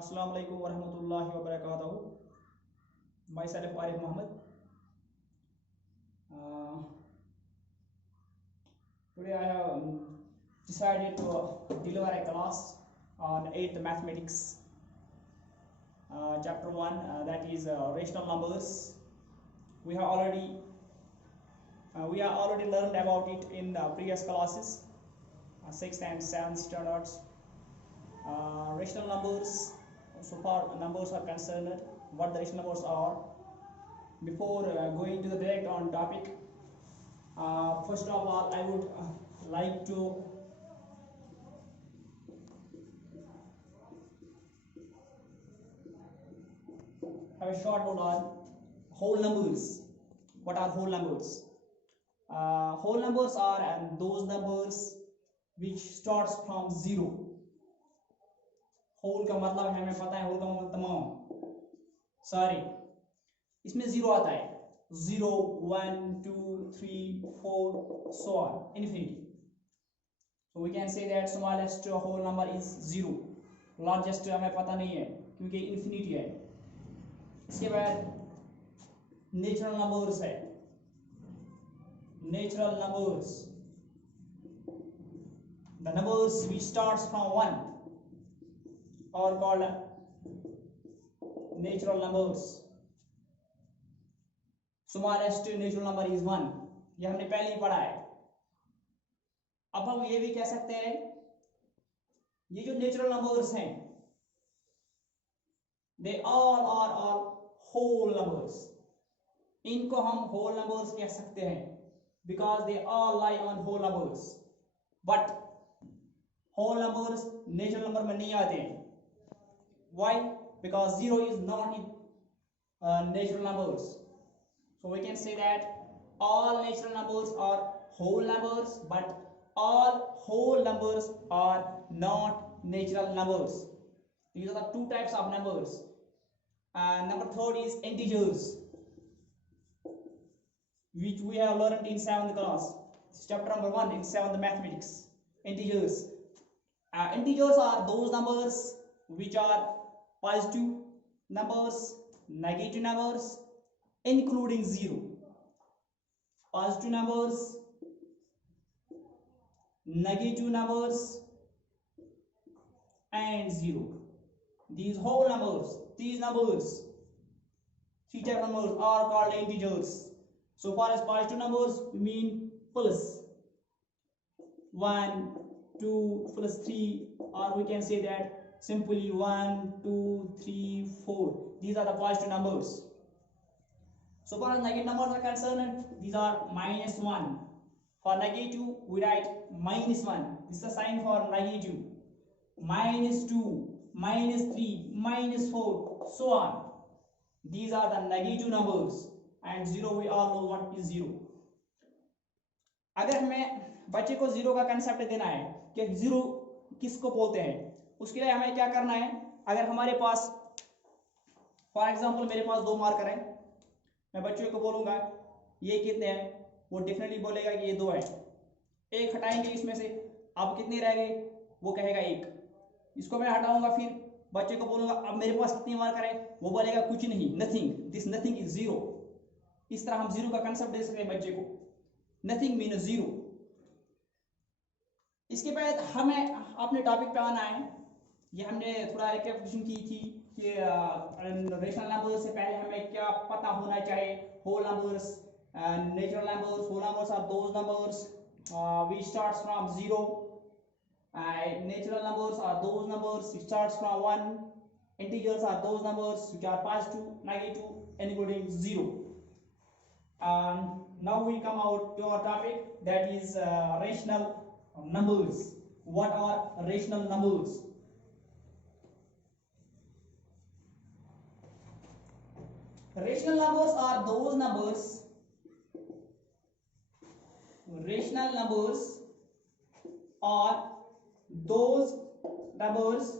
Assalamu alaikum warahmatullahi wabarakatuh. Myself Arif Muhammad. Uh, Today I have decided to deliver a class on 8th mathematics, chapter 1, that is rational numbers. We have already learned about it in previous classes, 6th and 7th standards. Rational numbers, so far numbers are concerned, what the rational numbers are. Before going to the direct on topic, first of all I would like to have a short note on whole numbers. What are whole numbers? Whole numbers are those numbers which starts from zero. Whole का मतलब है, हमें पता है whole का मतलब तमाम सारे, इसमें जीरो आता है, 0 1 2 3 4 so on infinity. So we can say that smallest whole number is 0, largest हमें पता नहीं है क्योंकि infinity है. इसके बाद नेचुरल नंबर्स है. Natural numbers, the numbers which starts from 1 are called natural numbers. Smallest natural number is 1, ये हमने पहले ही पढ़ा है. अब हम ये भी कह सकते हैं, ये जो नेचुरल नंबर्स हैं they all are whole numbers. इनको हम whole numbers कह सकते हैं because they all lie on whole numbers. But whole numbers natural number में नहीं आते हैं. Why? Because 0 is not in natural numbers. So we can say that all natural numbers are whole numbers, but all whole numbers are not natural numbers. These are the two types of numbers. Number third is integers, which we have learned in 7th class. This is chapter number 1 in 7th mathematics. Integers. Integers are those numbers which are positive numbers, negative numbers, including 0. Positive numbers, negative numbers, and 0. These whole numbers, these numbers, three types of numbers are called integers. So far as positive numbers, we mean plus 1, 2, plus 3, or we can say that simply 1, 2, 3, 4. These are the positive numbers. So far as negative numbers are concerned, these are minus 1. For negative, we write minus 1. This is a sign for negative. Minus 2, minus 3, minus 4, so on. These are the negative numbers. And 0, we all know what is 0. अगर हमें बच्चे को 0 का concept देना है कि 0 किसको बोलते हैं, उसके लिए हमें क्या करना है. अगर हमारे पास फॉर एग्जांपल मेरे पास 2 मार्कर हैं, मैं बच्चों को बोलूंगा ये कितने हैं, वो डेफिनेटली बोलेगा कि ये 2 है. एक हटाएंगे इसमें से, अब कितने रह गए, वो कहेगा 1. इसको मैं हटाऊंगा, फिर बच्चे को बोलूंगा अब मेरे पास कितने मार्कर है, वो बोलेगा कुछ नहीं, नथिंग, दिस नथिंग इज 0. इस तरह हम 0 का कंसेप्ट दे सकते हैं बच्चे को. Nothing mean 0. इसके बाद हमें अपने टॉपिक पे आना है. ये हमने थोड़ा रिकैपिटुलेशन की थी कि रेशनल नंबर से पहले हमें क्या पता होना चाहिए. Whole numbers, natural numbers. Whole numbers are those numbers which starts from 0. Natural numbers are those numbers which starts from 1. Integers are those numbers which are positive, negative, including 0. Now we come out to our topic, that is rational numbers. What are rational numbers? Rational numbers are those numbers. Rational numbers are those numbers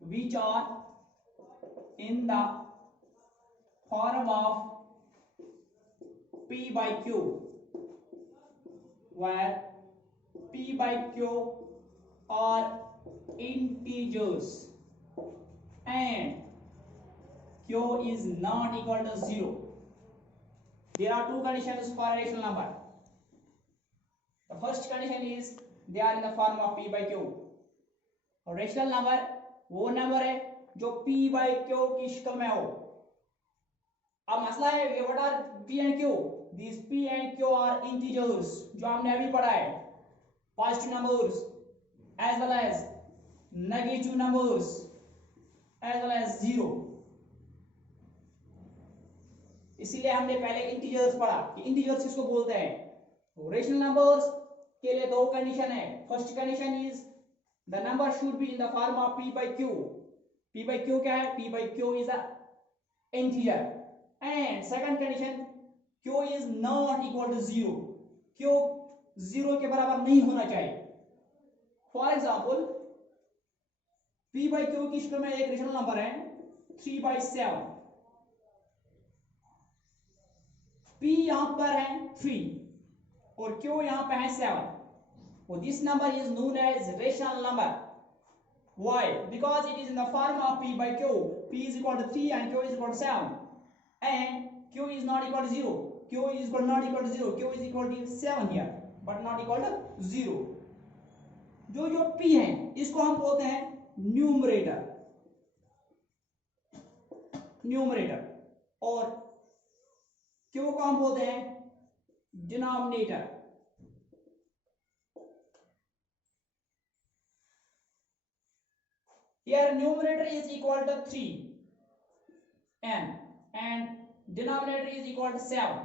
which are in the form of p by q, where p by q are integers. and q is not equal to 0. There are two conditions for a rational number. The first condition is they are in the form of p by q. और rational number वो number है जो p by q की शक्ल में हो. अब मसला है ये what are p and q? These p and q are integers जो हमने अभी पढ़ा है. Positive numbers as well as negative numbers as well as zero. इसीलिए हमने पहले इंटीजर्स पढ़ा कि इंटीजर्स किसको बोलते हैं. तो रेशनल नंबर्स के लिए दो कंडीशन है. First condition is the number should be in the form of p by q. p by q क्या है? p by q is a integer. And second condition q is not equal to 0. q 0 के बराबर नहीं होना चाहिए. For example p by q की शक्ल में एक रेशनल नंबर है 3/7. p यहां पर है 3 और q यहां पर है 7. So this number is known as rational number. Why? Because it is in the form of p by q. p is equal to 3 and q is equal to 7. And q is not equal to 0. q is not equal to 0. q is equal to 7 here, but not equal to 0. जो p है इसको हम बोलते हैं numerator. और q को हम बोलते हैं denominator. Here numerator is equal to 3 n and denominator is equal to 7.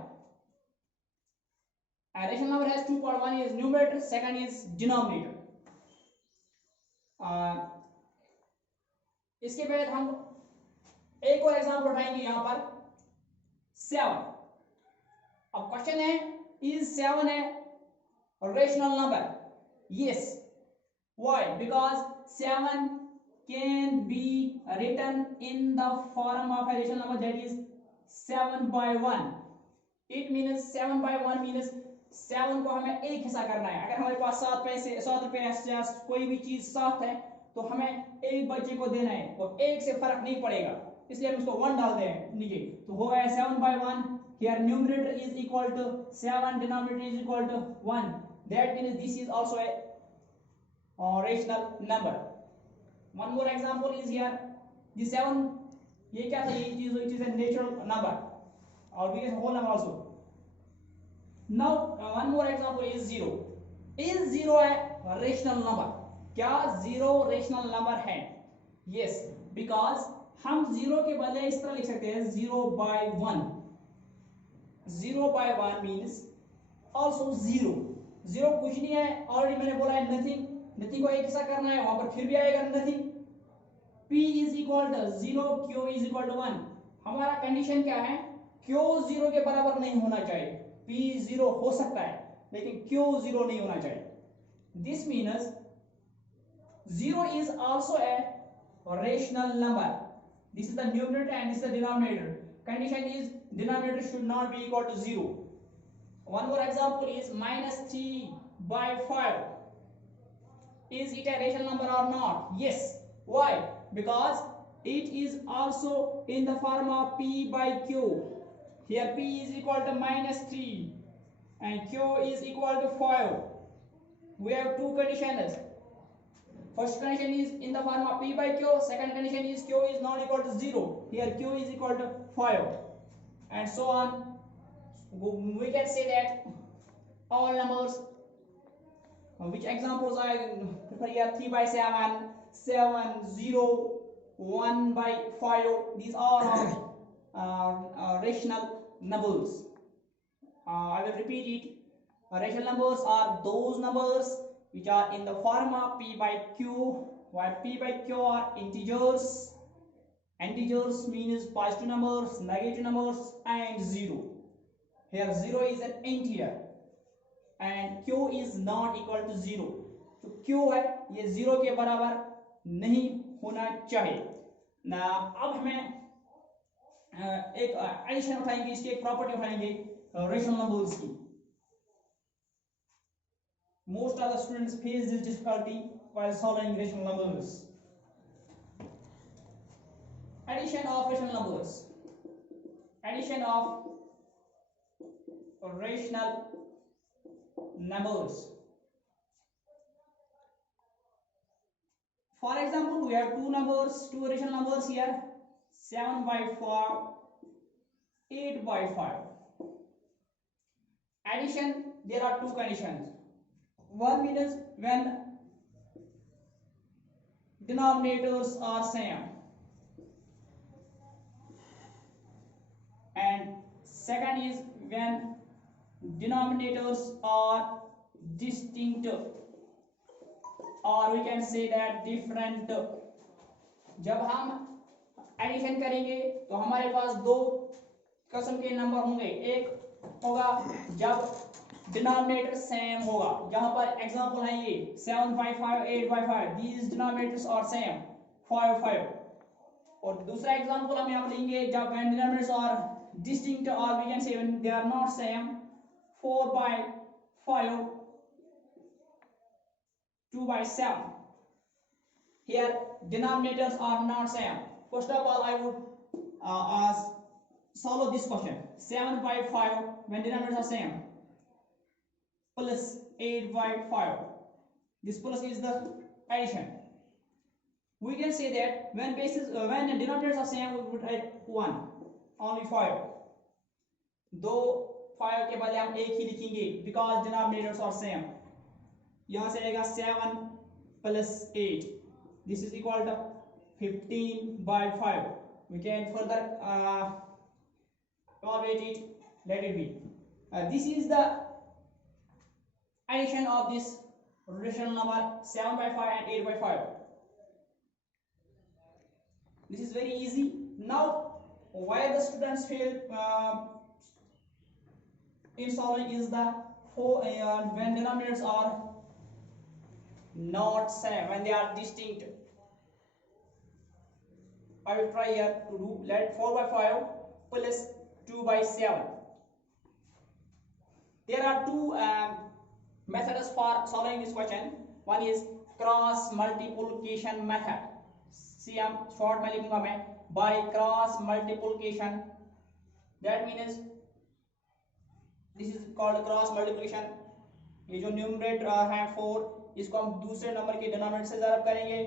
A rational number has two parts. One is numerator, second is denominator. इसके बाद हम एक और एग्जांपल उठाएंगे यहाँ पर 7. अब क्वेश्चन है is 7 a rational number? Yes. Why? Because 7 can be written in the form of a rational number, that is 7/1. It means 7/1 means 7 को हमें एक हिस्सा करना है. अगर हमारे पास 7 रुपए या कोई भी चीज 7 है तो हमें एक बच्चे को देना है और एक से फर्क नहीं पड़ेगा, इसलिए हम इसको 1 डाल दें नीचे. तो हो गया 7/1. Here numerator is equal to 7, denominator is equal to 1. That means this is also a rational number. One more example is here. The 7 ये क्या था? it is a natural number or we can whole number also. Now one more example is 0. Is 0 a rational number? क्या 0 rational number है? Yes, because हम 0 के बदले इस तरह लिख सकते हैं 0/1. 0/1 means also 0. 0 कुछ नहीं है, ऑलरेडी मैंने बोला है नथिंग. नथिंग को एक हिस्सा करना है, वहां पर फिर भी आएगा nothing. p is equal to 0, q is equal to 1. हमारा कंडीशन क्या है? q 0 के बराबर नहीं होना चाहिए. p 0 हो सकता है लेकिन q 0 नहीं होना चाहिए. This means 0 is also a rational number. This is the numerator and this is the denominator. Condition is denominator should not be equal to 0. One more example is -3/5. Is it a rational number or not? Yes. Why? Because it is also in the form of p by q. Here p is equal to -3 and q is equal to 5. We have two conditions. First condition is in the form of p by q. Second condition is q is not equal to 0. Here q is equal to 5 and so on. We can say that all numbers, which examples I prefer here, 3/7, 7, 0, 1/5. These all are rational numbers. I will repeat it. Rational numbers are those numbers which are in the form of p by q, while p by q are integers. Integers means positive numbers, negative numbers and 0. Here 0 is an integer and q is not equal to 0. तो q है ये 0 के बराबर नहीं होना चाहिए ना. अब हमें एक एडिशन उठाएंगे, इसकी एक प्रॉपर्टी उठाएंगे रेशनल नंबर्स की. Most of the students face this difficulty while solving rational numbers. addition of rational numbers, addition of rational numbers. For example, we have two rational numbers here, 7/5, 8/5. Addition, there are two conditions. One means when denominators are same, and second is when denominators are distinct, or we can say that different. जब हम addition करेंगे तो हमारे पास दो किस्म के number होंगे, एक होगा जब डिनोमिनेटर सेम होगा, जहां पर एग्जांपल है ये 7/5, 8/5, these denominators are same 5/5, और दूसरा एग्जांपल हम यहाँ पर लेंगे जब when denominators are distinct, or we can say when they are not same, 4/5, 2/7. Here denominators are not same. First of all, I would solve this question. 7/5 when denominators are same plus 8/5. This plus is the addition. We can say that when denominators are same, we would write 1, only 5. दो 5 के बदले हम एक ही लिखेंगे because denominators are same. यहाँ से आएगा 7 plus 8. This is equal to 15/5. We can further evaluate it. Let it be. This is the addition of this rational number 7/5 and 8/5. This is very easy. Now, why the students fail in solving is the when denominators are not same, when they are distinct. I will try here to do. Let 4/5 plus 2/7. There are two methods for solving this question. One is cross multiplication method. See, हम short में लिखूंगा मैं by cross multiplication. That means this is called cross multiplication. ये जो numerator है 4, इसको हम दूसरे नंबर के डिनोमिनेटर से ज़रब करेंगे,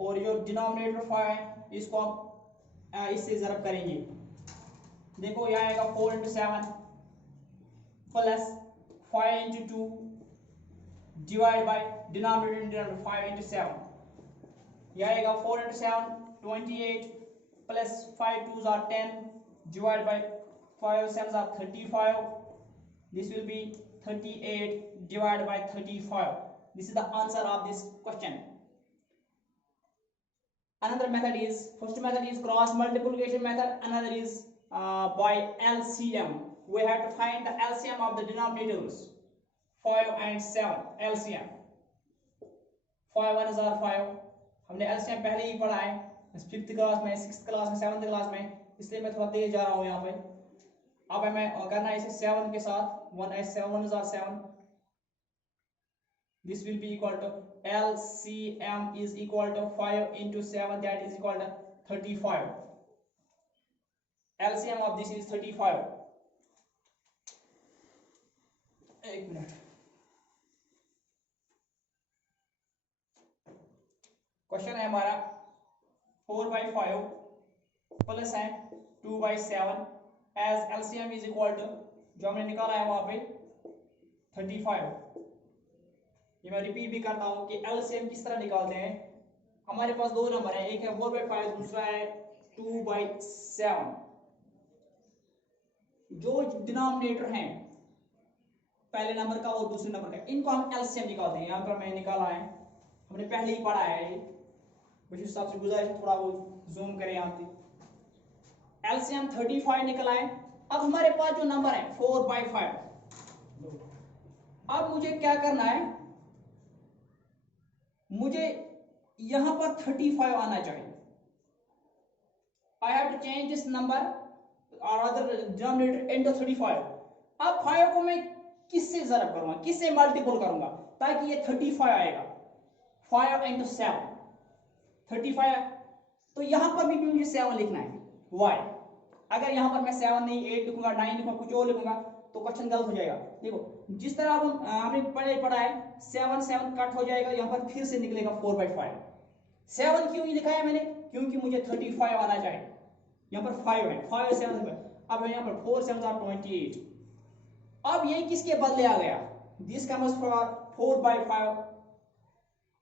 और जो डिनोमिनेटर 5 है इसको हम इससे ज़रब करेंगे. देखो यहाँ आएगा 4 into 7 plus 5 into 2 divided by denominator 5 into 7. यहाँ आएगा 4 into 7 28 plus 5 2s are 10 divided by 5 7s are 35. This will be 38 divided by 35. This is the answer of this question. Another method is, first method is cross multiplication method, another is by LCM. We have to find the LCM of the denominators 5 and 7. LCM 5 1s are 5. हमने LCM पहले ही पढ़ा है 5th class में, 6th class में, 7th class में, इसलिए मैं थोड़ा तेज जा रहा हूँ यहाँ पे. अब हमें करना है इसे 7 के साथ. 1 7 1s are 7. This will be equal to LCM is equal to 5 into 7, that is equal to 35. LCM of this is 35. एक मिनट. क्वेश्चन है हमारा 4/5 प्लस है 2/7 as LCM is equal to, जो हमने निकाला है वहां पे 35. ये मैं रिपीट भी करता हूं कि LCM किस तरह निकालते हैं. हमारे पास दो नंबर है, एक है 4/5, दूसरा है 2/7. जो डिनोमिनेटर हैं पहले नंबर का और दूसरे नंबर का, इनको हम LCM निकालते हैं. यहाँ पर मैंने निकाला है, हमने पहले ही पढ़ा है. ये बच्चों सबसे गुजारिश है थोड़ा वो जूम करें यहाँ पे. LCM 35 निकला है. अब हमारे पास जो नंबर है 4/5, अब मुझे क्या करना है, मुझे यहां पर 35 आना चाहिए. I have to change this number or other denominator into 35. अब 5 को मैं किससे ज़रब करूंगा, किससे मल्टीपल करूंगा ताकि ये 35 आएगा. 5 into 7 35. तो यहां पर भी मुझे 7 लिखना है. वाई। अगर यहाँ पर मैं 7 नहीं 8 लिखूंगा 9 लिखूंगा कुछ और लिखूंगा तो क्वेश्चन गलत हो जाएगा। देखो जिस तरह अब हमने पहले पढ़ा है 7 7 कट हो जाएगा, यहाँ पर फिर से निकलेगा 4/5। 7 क्यों नहीं लिखा है मैंने, क्योंकि मुझे 35 आना चाहिए। यहाँ पर 5 है, 5 7 5। अब यहाँ पर 4 7 28। अब यही किसके बदले आ गया, दिस कम्स फॉर 4/5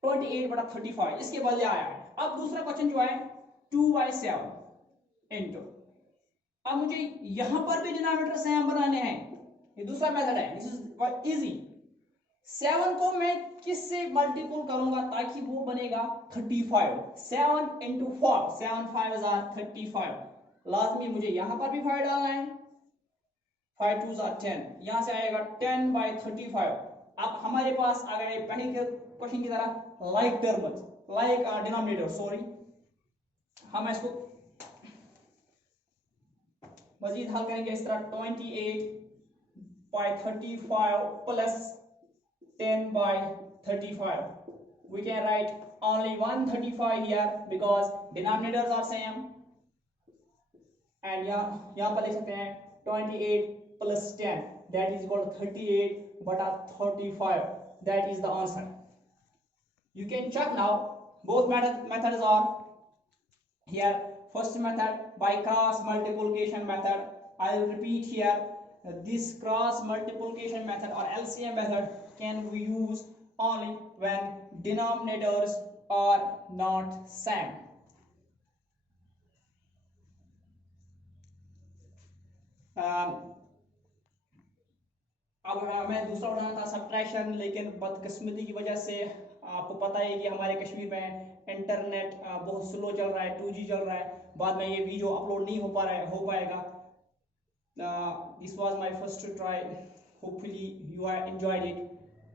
28/35 इसके बदले आया है। अब दूसरा क्वेश्चन जो है 2/7 इंटू, अब मुझे यहां पर भी डिनोमिनेटर सेम बनाने हैं, ये दूसरा मेथड है, दिस इज इजी। 7 को मैं किससे मल्टीपल करूंगा ताकि वो बनेगा 35। 7 इंटू 4, 7 5 35। लाजमी मुझे यहां पर भी 5 डालना है, 5 2 10, यहां से आएगा 10/35। अब हमारे पास आ गए पहले के क्वेश्चन की तरह like term, like denominator sorry, हम इसको मजीद हल करेंगे इस तरह 28/35 plus 10/35। we can write only 135 here because denominators are same, and यहाँ पर लिख सकते हैं 28 plus 10 that is equal to 38/35, that is the answer. You can check now, both methods are here. First method by cross multiplication method, I will repeat here, this cross multiplication method or LCM method can be used only when denominators are not same. अब मैं दूसरा उठाना था subtraction, लेकिन बदकिस्मती की वजह से आपको पता है कि हमारे कश्मीर में इंटरनेट बहुत स्लो चल रहा है, 2G चल रहा है, बाद में ये वीडियो अपलोड नहीं हो पाएगा। This was my first try, hopefully you have enjoyed it.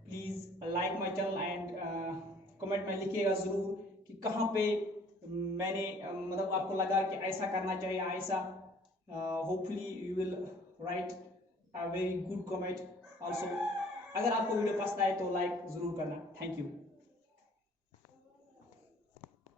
Please like my channel and comment में लिखिएगा ज़रूर कि कहाँ पे मैंने मतलब आपको लगा कि ऐसा करना चाहिए, ऐसा। Hopefully you will write a very good comment also। अगर आपको वीडियो पसंद आए तो लाइक ज़रूर करना। Thank you.